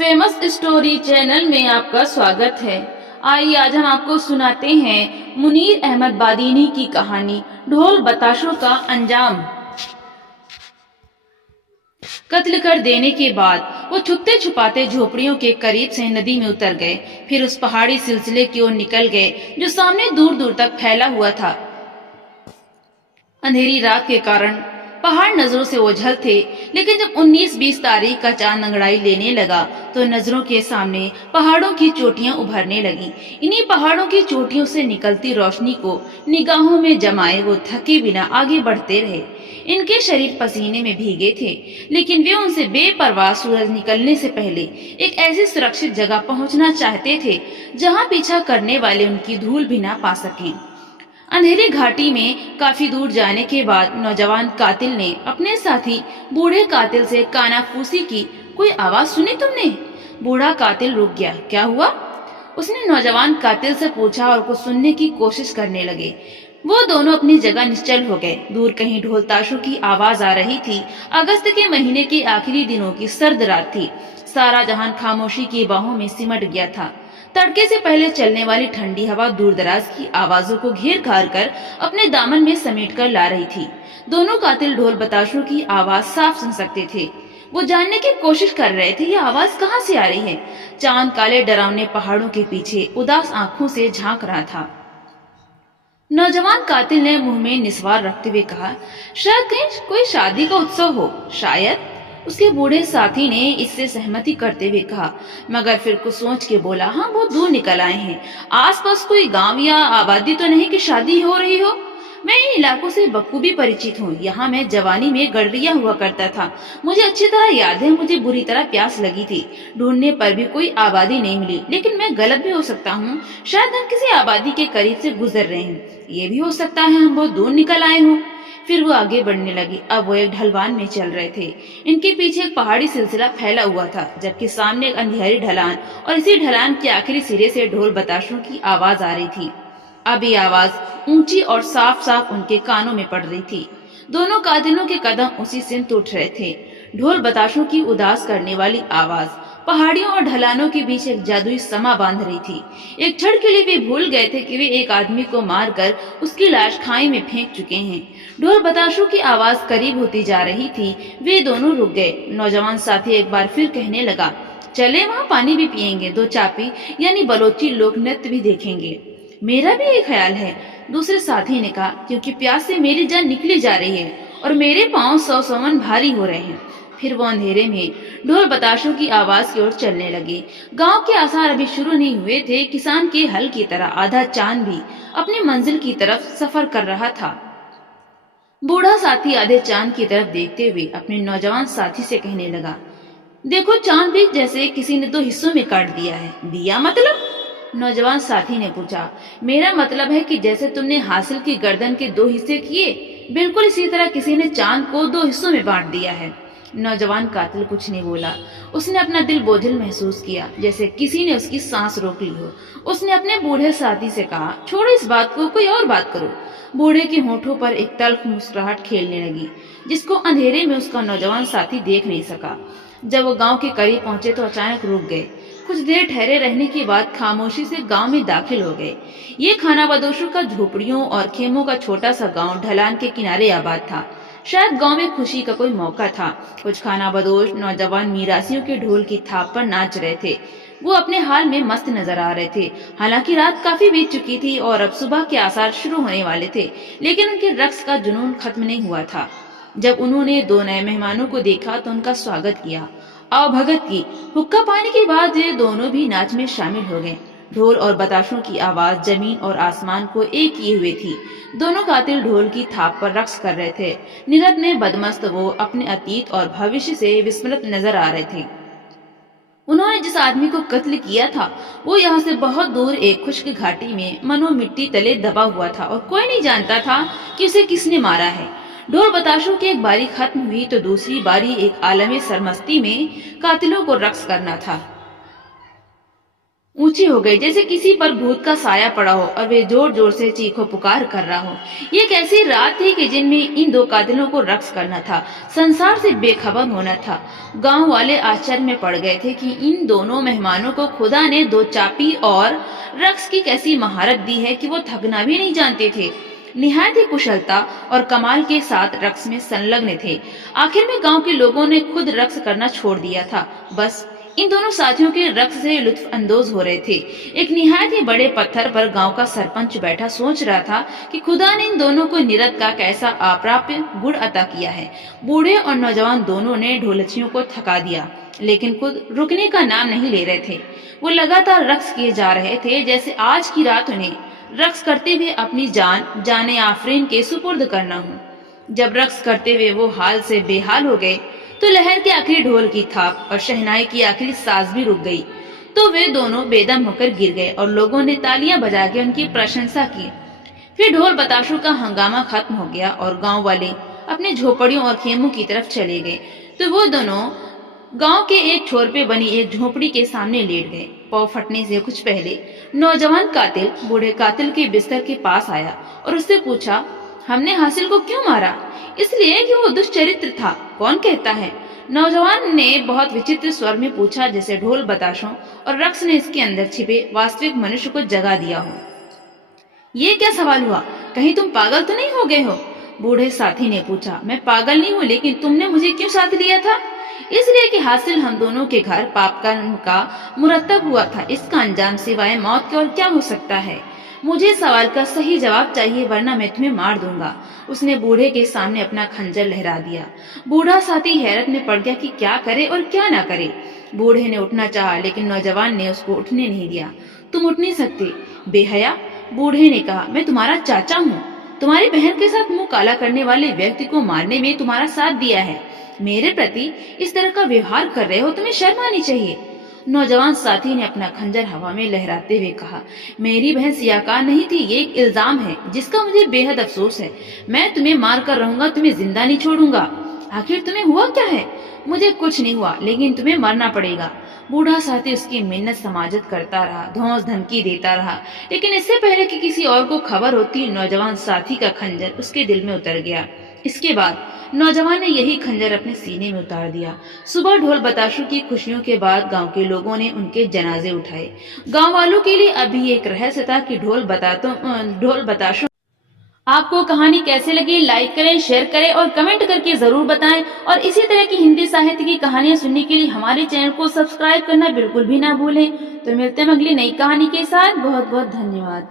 Famous story channel में आपका स्वागत है। आइए आज हम आपको सुनाते हैं मुनीर अहमद बादीनी की कहानी ढोल बताशों का अंजाम। कत्ल कर देने के बाद वो छुपते छुपाते झोपड़ियों के करीब से नदी में उतर गए, फिर उस पहाड़ी सिलसिले की ओर निकल गए जो सामने दूर दूर तक फैला हुआ था। अंधेरी रात के कारण पहाड़ नजरों से ओझल थे, लेकिन जब 19-20 तारीख का चांद अंगड़ाई लेने लगा तो नजरों के सामने पहाड़ों की चोटियां उभरने लगी। इन्हीं पहाड़ों की चोटियों से निकलती रोशनी को निगाहों में जमाए वो थके बिना आगे बढ़ते रहे। इनके शरीर पसीने में भीगे थे, लेकिन वे उनसे बेपरवाह सूरज निकलने से पहले एक ऐसी सुरक्षित जगह पहुंचना चाहते थे जहां पीछा करने वाले उनकी धूल भी ना पा सकें। अंधेरी घाटी में काफी दूर जाने के बाद नौजवान कातिल ने अपने साथी बूढ़े कातिल से कानाफूसी की। कोई आवाज सुनी तुमने? बूढ़ा कातिल रुक गया। क्या हुआ? उसने नौजवान कातिल से पूछा और कुछ सुनने की कोशिश करने लगे। वो दोनों अपनी जगह निश्चल हो गए। दूर कहीं ढोल ताशों की आवाज आ रही थी। अगस्त के महीने के आखिरी दिनों की सर्द रात थी। सारा जहान खामोशी की बाहों में सिमट गया था। तड़के से पहले चलने वाली ठंडी हवा दूर दराज की आवाजों को घेर घार कर अपने दामन में समेट कर ला रही थी। दोनों कातिल ढोल बताशों की आवाज साफ सुन सकते थे। वो जानने की कोशिश कर रहे थे ये आवाज कहाँ से आ रही है। चांद काले डरावने पहाड़ों के पीछे उदास आंखों से झांक रहा था। नौजवान कातिल ने मुंह में निस्वार रखते हुए कहा, शायद कहीं कोई शादी का उत्सव हो। शायद, उसके बूढ़े साथी ने इससे सहमति करते हुए कहा, मगर फिर कुछ सोच के बोला, हाँ बहुत दूर निकल आए हैं। आसपास कोई गांव या आबादी तो नहीं कि शादी हो रही हो। मैं इन इलाकों से बखूबी परिचित हूँ। यहाँ मैं जवानी में गडरिया हुआ करता था। मुझे अच्छी तरह याद है, मुझे बुरी तरह प्यास लगी थी। ढूंढने पर भी कोई आबादी नहीं मिली, लेकिन मैं गलत भी हो सकता हूँ। शायद हम किसी आबादी के करीब से गुजर रहे हैं। ये भी हो सकता है हम बहुत दूर निकल आए हों। फिर वो आगे बढ़ने लगी। अब वो एक ढलवान में चल रहे थे। इनके पीछे एक पहाड़ी सिलसिला फैला हुआ था, जबकि सामने एक अंधेरी ढलान, और इसी ढलान के आखिरी सिरे से ढोल बताशों की आवाज आ रही थी। अब ये आवाज ऊंची और साफ साफ उनके कानों में पड़ रही थी। दोनों कातिलों के कदम उसी सिमत उठ रहे थे। ढोल बताशों की उदास करने वाली आवाज पहाड़ियों और ढलानों के बीच एक जादुई समा बांध रही थी। एक क्षण के लिए वे भूल गए थे कि वे एक आदमी को मारकर उसकी लाश खाई में फेंक चुके हैं। ढोल बताशों की आवाज करीब होती जा रही थी। वे दोनों रुक गए। नौजवान साथी एक बार फिर कहने लगा, चले वहाँ पानी भी पियेंगे, 2 चापी यानी बलोची लोक नृत्य भी देखेंगे। मेरा भी एक ख्याल है, दूसरे साथी ने कहा, क्योंकि प्यास से मेरी जान निकली जा रही है और मेरे पांव सौ भारी हो रहे हैं। फिर वो अंधेरे में ढोल बताशों की आवाज की ओर चलने लगे। गांव के आसार अभी शुरू नहीं हुए थे। किसान के हल की तरह आधा चांद भी अपनी मंजिल की तरफ सफर कर रहा था। बूढ़ा साथी आधे चांद की तरफ देखते हुए अपने नौजवान साथी से कहने लगा, देखो चांद भी जैसे किसी ने 2 हिस्सों में काट दिया है। दिया मतलब? नौजवान साथी ने पूछा। मेरा मतलब है कि जैसे तुमने हासिल की गर्दन के 2 हिस्से किए, बिल्कुल इसी तरह किसी ने चांद को 2 हिस्सों में बांट दिया है। नौजवान कातिल कुछ नहीं बोला। उसने अपना दिल बोझिल महसूस किया, जैसे किसी ने उसकी सांस रोक ली हो। उसने अपने बूढ़े साथी से कहा, छोड़ो इस बात को, कोई और बात करो। बूढ़े के होठों पर एक तल्ख मुस्कुराहट खेलने लगी, जिसको अंधेरे में उसका नौजवान साथी देख नहीं सका। जब वो गांव के करीब पहुंचे तो अचानक रुक गए। कुछ देर ठहरे रहने के बाद खामोशी से गांव में दाखिल हो गए। ये खानाबदोशों का झोपड़ियों और खेमों का छोटा सा गांव ढलान के किनारे आबाद था। शायद गांव में खुशी का कोई मौका था। कुछ खानाबदोश नौजवान मीरासियों के ढोल की थाप पर नाच रहे थे। वो अपने हाल में मस्त नजर आ रहे थे। हालांकि रात काफी बीत चुकी थी और अब सुबह के आसार शुरू होने वाले थे, लेकिन उनके रक्स का जुनून खत्म नहीं हुआ था। जब उन्होंने 2 नए मेहमानों को देखा तो उनका स्वागत किया। भगत की हुक्का पाने के बाद ये दोनों भी नाच में शामिल हो गए। ढोल और बताशों की आवाज जमीन और आसमान को एक किए हुए थी। दोनों कातिल ढोल की थाप पर रक्स कर रहे थे। निरत में बदमस्त वो अपने अतीत और भविष्य से विस्मृत नजर आ रहे थे। उन्होंने जिस आदमी को कत्ल किया था वो यहाँ से बहुत दूर एक खुश्क घाटी में मनो मिट्टी तले दबा हुआ था और कोई नहीं जानता था कि उसे किसने मारा है। ढोल बताशों की एक बारी खत्म हुई तो दूसरी बारी एक आलमी सरमस्ती में कातिलों को रक्स करना था। ऊंची हो गई, जैसे किसी पर भूत का साया पड़ा हो और वे जोर जोर से चीखो पुकार कर रहा हो। ये एक ऐसी रात थी कि जिनमें इन दो कातिलों को रक्स करना था, संसार से बेखबर होना था। गांव वाले आश्चर्य में पड़ गए थे कि इन दोनों मेहमानों को खुदा ने दो चापी और रक्स की कैसी महारत दी है कि वो थकना भी नहीं जानते थे। निहायत ही कुशलता और कमाल के साथ रक्स में संलग्न थे। आखिर में गांव के लोगों ने खुद रक्स करना छोड़ दिया था। बस इन दोनों साथियों के रक्स से लुत्फ अंदोज हो रहे थे। एक निहायत ही बड़े पत्थर पर गांव का सरपंच बैठा सोच रहा था कि खुदा ने इन दोनों को निरत का कैसा अप्राप्य गुण अता किया है। बूढ़े और नौजवान दोनों ने ढोलचियों को थका दिया, लेकिन खुद रुकने का नाम नहीं ले रहे थे। वो लगातार रक्स किए जा रहे थे, जैसे आज की रात उन्हें रक्स करते हुए अपनी जान जाने आफरीन के सुपुर्द करना हो। जब रक्स करते हुए वो हाल से बेहाल हो गए तो लहर के आखिरी ढोल की थाप और शहनाई की आखिरी साज भी रुक गई। तो वे दोनों बेदम होकर गिर गए और लोगों ने तालियां बजा के उनकी प्रशंसा की। फिर ढोल बताशों का हंगामा खत्म हो गया और गांव वाले अपने झोपड़ियों और खेमों की तरफ चले गए। तो वो दोनों गांव के एक छोर पे बनी एक झोपड़ी के सामने लेट गए। पाँव फटने से कुछ पहले नौजवान कातिल बूढ़े कातिल के बिस्तर के पास आया और उससे पूछा, हमने हासिल को क्यों मारा? इसलिए कि वो दुष्चरित्र था। कौन कहता है? नौजवान ने बहुत विचित्र स्वर में पूछा, जैसे ढोल बताशों और रक्स ने इसके अंदर छिपे वास्तविक मनुष्य को जगा दिया हो। ये क्या सवाल हुआ? कहीं तुम पागल तो नहीं हो गए हो? बूढ़े साथी ने पूछा। मैं पागल नहीं हूँ, लेकिन तुमने मुझे क्यों साथ लिया था? इसलिए कि हासिल हम दोनों के घर पाप कर्म का मुरतब हुआ था। इसका अंजाम सिवाय मौत के और क्या हो सकता है? मुझे सवाल का सही जवाब चाहिए, वरना मैं तुम्हें मार दूंगा। उसने बूढ़े के सामने अपना खंजर लहरा दिया। बूढ़ा साथी हैरत में पड़ गया कि क्या करे और क्या ना करे। बूढ़े ने उठना चाहा, लेकिन नौजवान ने उसको उठने नहीं दिया। तुम उठ नहीं सकते बेहया, बूढ़े ने कहा। मैं तुम्हारा चाचा हूँ। तुम्हारी बहन के साथ मुंह काला करने वाले व्यक्ति को मारने में तुम्हारा साथ दिया है। मेरे प्रति इस तरह का व्यवहार कर रहे हो, तुम्हें शर्म आनी चाहिए। नौजवान साथी ने अपना खंजर हवा में लहराते हुए कहा, मेरी बहन सियाकार नहीं थी, ये एक इल्जाम है जिसका मुझे बेहद अफसोस है। मैं तुम्हें मार कर रहूंगा, तुम्हें जिंदा नहीं छोड़ूंगा। आखिर तुम्हें हुआ क्या है? मुझे कुछ नहीं हुआ, लेकिन तुम्हें मरना पड़ेगा। बूढ़ा साथी उसकी मिन्नत समाजत करता रहा, धौंस धमकी देता रहा, लेकिन इससे पहले कि किसी और को खबर होती, नौजवान साथी का खंजर उसके दिल में उतर गया। इसके बाद नौजवान ने यही खंजर अपने सीने में उतार दिया। सुबह ढोल बताशों की खुशियों के बाद गांव के लोगों ने उनके जनाजे उठाए। गांव वालों के लिए अभी एक रहस्य था कि ढोल बताशों। आपको कहानी कैसे लगी? लाइक करें, शेयर करें और कमेंट करके जरूर बताएं। और इसी तरह की हिंदी साहित्य की कहानियां सुनने के लिए हमारे चैनल को सब्सक्राइब करना बिल्कुल भी ना भूलें। तो मिलते हैं अगली नई कहानी के साथ। बहुत बहुत धन्यवाद।